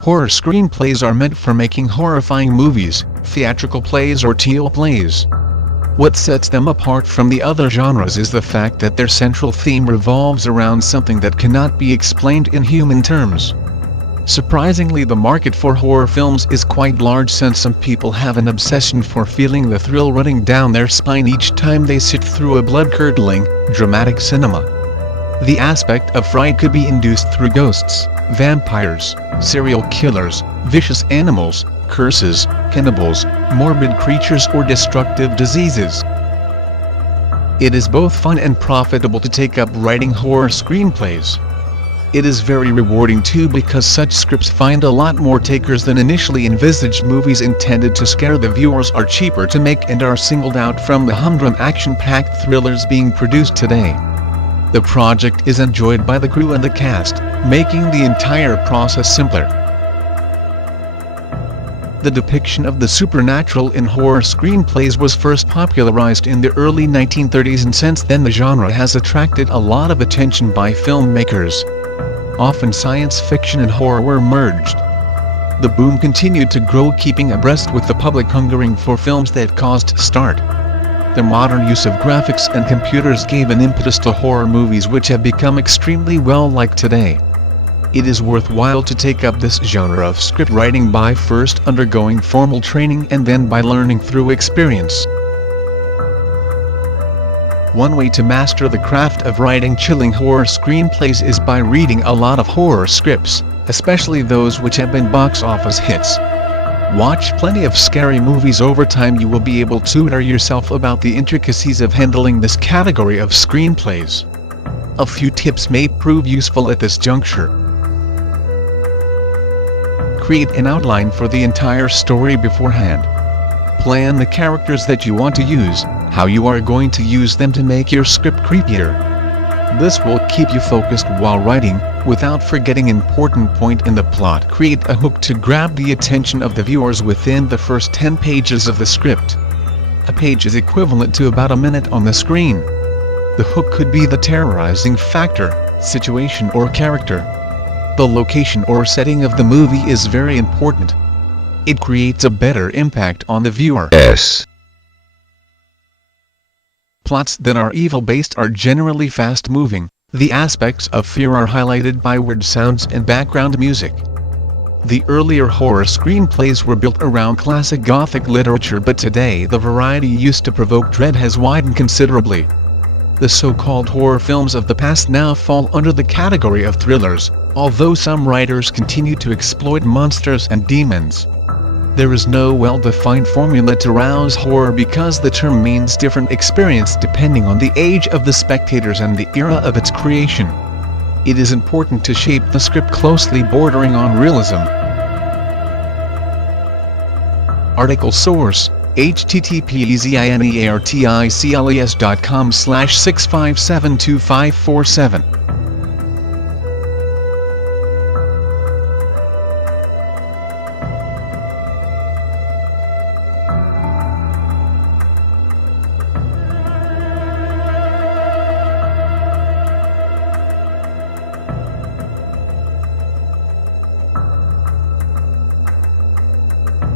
Horror screenplays are meant for making horrifying movies, theatrical plays or teleplays. What sets them apart from the other genres is the fact that their central theme revolves around something that cannot be explained in human terms. Surprisingly, the market for horror films is quite large, since some people have an obsession for feeling the thrill running down their spine each time they sit through a blood-curdling, dramatic cinema. The aspect of fright could be induced through ghosts, vampires, serial killers, vicious animals, curses, cannibals, morbid creatures or destructive diseases. It is both fun and profitable to take up writing horror screenplays. It is very rewarding too, because such scripts find a lot more takers than initially envisaged. Movies intended to scare the viewers are cheaper to make and are singled out from the humdrum action-packed thrillers being produced today. The project is enjoyed by the crew and the cast, making the entire process simpler. The depiction of the supernatural in horror screenplays was first popularized in the early 1930s, and since then the genre has attracted a lot of attention by filmmakers. Often science fiction and horror were merged. The boom continued to grow, keeping abreast with the public hungering for films that caused start. The modern use of graphics and computers gave an impetus to horror movies, which have become extremely well-liked today. It is worthwhile to take up this genre of script writing by first undergoing formal training and then by learning through experience. One way to master the craft of writing chilling horror screenplays is by reading a lot of horror scripts, especially those which have been box office hits. Watch plenty of scary movies. Over time you will be able to tutor yourself about the intricacies of handling this category of screenplays. A few tips may prove useful at this juncture. Create an outline for the entire story beforehand. Plan the characters that you want to use, how you are going to use them to make your script creepier. This will keep you focused while writing, without forgetting important point in the plot. Create a hook to grab the attention of the viewers within the first 10 pages of the script. A page is equivalent to about a minute on the screen. The hook could be the terrorizing factor, situation or character. The location or setting of the movie is very important. It creates a better impact on the viewer. Plots that are evil-based are generally fast-moving. The aspects of fear are highlighted by weird sounds and background music. The earlier horror screenplays were built around classic Gothic literature, but today the variety used to provoke dread has widened considerably. The so-called horror films of the past now fall under the category of thrillers, although some writers continue to exploit monsters and demons. There is no well-defined formula to rouse horror, because the term means different experience depending on the age of the spectators and the era of its creation. It is important to shape the script closely, bordering on realism. Article source: http://zinearticles.com/6572547